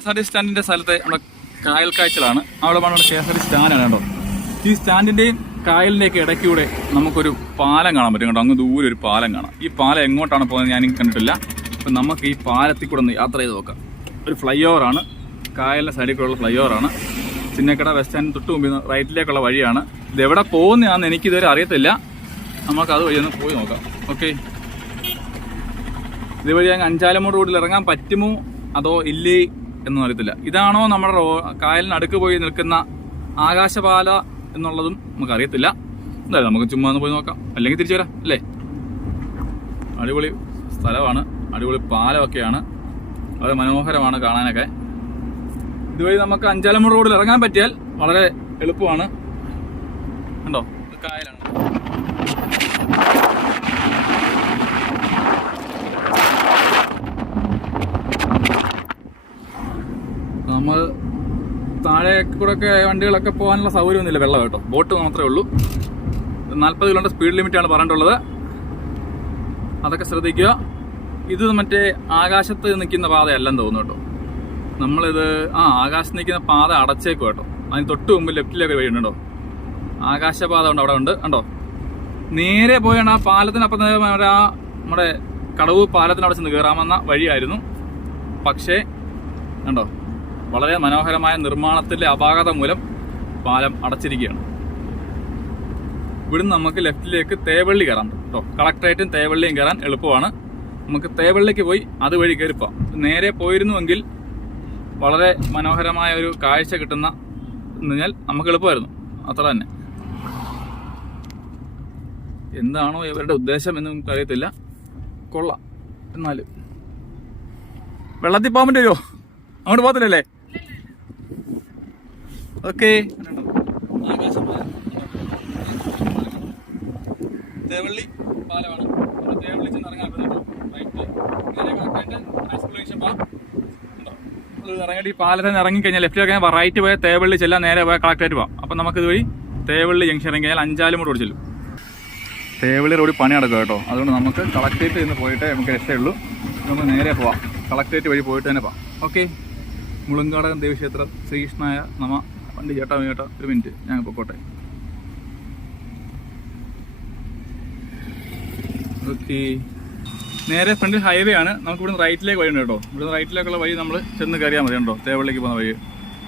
S R T സ്ഥലത്തെ നമ്മുടെ കായൽ കാഴ്ചകളാണ്. അവിടെ നമ്മുടെ കെ എസ് ആർ ടി സ്റ്റാൻഡാണ് കേട്ടോ. ഈ സ്റ്റാൻഡിന്റെയും കായലിന്റെയൊക്കെ ഇടയ്ക്കൂടെ നമുക്കൊരു പാലം കാണാൻ പറ്റും കേട്ടോ. അങ്ങ് ദൂരെ ഒരു പാലം കാണാം. ഈ പാലം എങ്ങോട്ടാണ് പോകുന്നത് ഞാൻ കണ്ടിട്ടില്ല. അപ്പം നമുക്ക് ഈ പാലത്തിൽ കൂടെ ഒന്ന് യാത്ര ചെയ്ത് നോക്കാം. ഒരു ഫ്ലൈ ഓവറാണ് കായലിന്റെ സൈഡിൽ കൂടെയുള്ള ഫ്ലൈ ഓവറാണ് ചിന്നക്കട ബസ് സ്റ്റാൻഡ് തൊട്ട് മുമ്പിൽ നിന്ന് റൈറ്റിലേക്കുള്ള വഴിയാണ്. ഇത് എവിടെ പോകുന്നതാണെന്ന് എനിക്കിതുവരെ അറിയത്തില്ല. നമുക്ക് അത് വഴി ഒന്ന് പോയി നോക്കാം. ഓക്കെ. ഇതുവഴി അങ്ങ് അഞ്ചാലമൂട് റോഡിൽ ഇറങ്ങാൻ പറ്റുമോ? അതോ ഇല്ലേ? എന്നൊന്നും അറിയത്തില്ല. ഇതാണോ നമ്മുടെ റോ കായലിനടുക്ക് പോയി നിൽക്കുന്ന ആകാശപാല എന്നുള്ളതും നമുക്ക് അറിയത്തില്ല എന്തായാലും നമുക്ക് ചുമ്മാ പോയി നോക്കാം. അല്ലെങ്കിൽ തിരിച്ചു വരാം അല്ലേ? അടിപൊളി സ്ഥലമാണ്. അടിപൊളി പാലമൊക്കെയാണ്. വളരെ മനോഹരമാണ് കാണാനൊക്കെ. ഇതുവഴി നമുക്ക് അഞ്ചാലമ്മ റോഡിൽ ഇറങ്ങാൻ പറ്റിയാൽ വളരെ എളുപ്പമാണ്. കണ്ടോ? കായലാണ്. നമ്മൾ താഴെ കൂടെ ഒക്കെ വണ്ടികളൊക്കെ പോകാനുള്ള സൗകര്യമൊന്നുമില്ല വെള്ളം കേട്ടോ. ബോട്ട് മാത്രമേ ഉള്ളൂ. നാൽപ്പത് കിലോമീറ്റർ സ്പീഡ് ലിമിറ്റാണ് പറഞ്ഞിട്ടുള്ളത്. അതൊക്കെ ശ്രദ്ധിക്കുക. ഇത് മറ്റേ ആകാശത്ത് നിൽക്കുന്ന പാതയല്ലെന്ന് തോന്നുന്നു കേട്ടോ. നമ്മളിത് ആ ആകാശത്ത് നിൽക്കുന്ന പാത അടച്ചേക്കും കേട്ടോ. അതിന് തൊട്ട് മുമ്പ് ലെഫ്റ്റിലേക്ക് വഴിയുണ്ടോ ആകാശപാത ഉണ്ട് അവിടെ ഉണ്ട്. കണ്ടോ? നേരെ പോയാണ് ആ പാലത്തിനപ്പം നമ്മുടെ കടവ് പാലത്തിനവിടെ ചെന്ന് കയറാമെന്ന വഴിയായിരുന്നു. പക്ഷേ കണ്ടോ? വളരെ മനോഹരമായ നിർമ്മാണത്തിലെ അപാകത മൂലം പാലം അടച്ചിരിക്കുകയാണ്. ഇവിടുന്ന് നമുക്ക് ലെഫ്റ്റിലേക്ക് തേവള്ളി കയറാം കേട്ടോ. കളക്ടറേറ്റും തേവള്ളിയും കയറാൻ എളുപ്പമാണ്. നമുക്ക് തേവള്ളിക്ക് പോയി അതുവഴി കയറിപ്പോ നേരെ പോയിരുന്നുവെങ്കിൽ വളരെ മനോഹരമായ ഒരു കാഴ്ച കിട്ടുന്ന പറഞ്ഞാൽ നമുക്ക് എളുപ്പമായിരുന്നു. അത്ര തന്നെ. എന്താണോ ഇവരുടെ ഉദ്ദേശം എന്ന് നമുക്ക് അറിയത്തില്ല. കൊള്ളാം. എന്നാലും. വെള്ളത്തിൽ പോകാൻ പറ്റുമോ? അങ്ങോട്ട് പോകത്തില്ലല്ലേ? ഓക്കെ. തേവള്ളി പാലമാണ്. തേവള്ളി ചെന്ന് ഇറങ്ങാൻ റൈറ്റ് ഇറങ്ങിയിട്ട് ഈ പാലത്തിൽ ഇറങ്ങിക്കഴിഞ്ഞാൽ ലെഫ്റ്റ് ഇറങ്ങിയാൽ റൈറ്റ് പോയാൽ തേവള്ളി ചെല്ലാം നേരെ പോയാൽ കളക്ടറേറ്റ് പോകാം അപ്പം നമുക്ക് ഇതുവഴി തേവള്ളി ജംഗ്ഷൻ ഇറങ്ങി കഴിഞ്ഞാൽ അഞ്ചാലും കൂടെ ചെല്ലും തേവള്ളി റോഡിൽ പണി നടക്കുക കേട്ടോ. അതുകൊണ്ട് നമുക്ക് കളക്ടറേറ്റ് നിന്ന് പോയിട്ട് നമുക്ക് രക്ഷയുള്ളൂ നമുക്ക് നേരെ പോവാം. കളക്ടറേറ്റ് വഴി പോയിട്ട് തന്നെ പോവാം. ഓക്കെ. മുളങ്കാടകം ദേവീക്ഷേത്രം ശ്രീകൃഷ്ണായ നമ. വണ്ടി ചേട്ടാ ചേട്ടാ ഒരു മിനിറ്റ് ഞാൻ പൊക്കോട്ടെ ഓക്കെ. നേരെ ഫ്രണ്ടിൽ ഹൈവേ ആണ്. നമുക്ക് ഇവിടുന്ന് റൈറ്റിലേക്ക് ഉണ്ട് കേട്ടോ. ഇവിടുന്ന് റൈറ്റിലേക്കുള്ള വഴി നമ്മൾ ചെന്ന് കയറിയാൽ മതി ഉണ്ടോ തേവള്ളിക്ക് പോകുന്ന വഴി.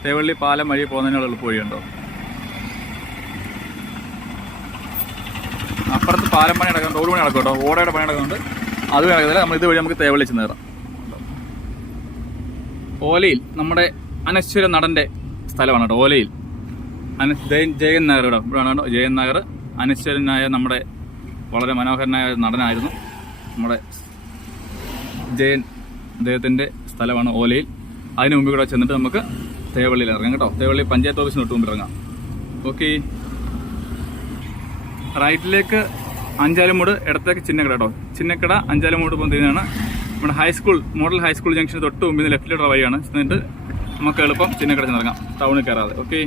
തേവള്ളി പാലം വഴി പോകുന്നതിനുള്ള എളുപ്പ വഴിയുണ്ടോ അപ്പുറത്ത് പാലം പണി നടക്കുന്നുണ്ട്. റോഡ് പണി നടക്കും കേട്ടോ. ഓടയുടെ പണി നടക്കുന്നുണ്ട്. അത് നടക്കുന്നില്ല. നമ്മൾ ഇതുവഴി നമുക്ക് തേവള്ളി ചെന്ന് കയറാം. ഓലയിൽ നമ്മുടെ അനശ്വര നടന്റെ സ്ഥലമാണ് കേട്ടോ ഓലയിൽ ജയൻ- നായർ കേട്ടോ ഇവിടെയാണ്. ജയൻ നഗർ അനശ്വരനായ നമ്മുടെ വളരെ മനോഹരനായ നടനായിരുന്നു. നമ്മുടെ ജയൻ അദ്ദേഹത്തിന്റെ സ്ഥലമാണ് ഓലയിൽ. അതിന് മുമ്പ് കൂടെ ചെന്നിട്ട് നമുക്ക് തേവള്ളിയിൽ ഇറങ്ങാം കേട്ടോ. തേവള്ളി പഞ്ചായത്ത് ഓഫീസിന് തൊട്ട് മുമ്പ് ഇറങ്ങാം. ഓക്കെ. റൈറ്റിലേക്ക് അഞ്ചാലുമൂട് ഇടത്തേക്ക് ചിന്നക്കട കേട്ടോ. ചിന്നക്കട അഞ്ചാലുമൂട് പോകുന്നതിനാണ് നമ്മുടെ ഹൈസ്കൂൾ മോഡൽ ഹൈസ്കൂൾ ജംഗ്ഷൻ തൊട്ട് മുമ്പിൽ ലെഫ്റ്റിലോട്ടുള്ള വഴിയാണ്. എന്നിട്ട് നമുക്ക് എളുപ്പം ചിന്നക്കട നടക്കാം. ടൗണിൽ കയറാതെ. ഓക്കെ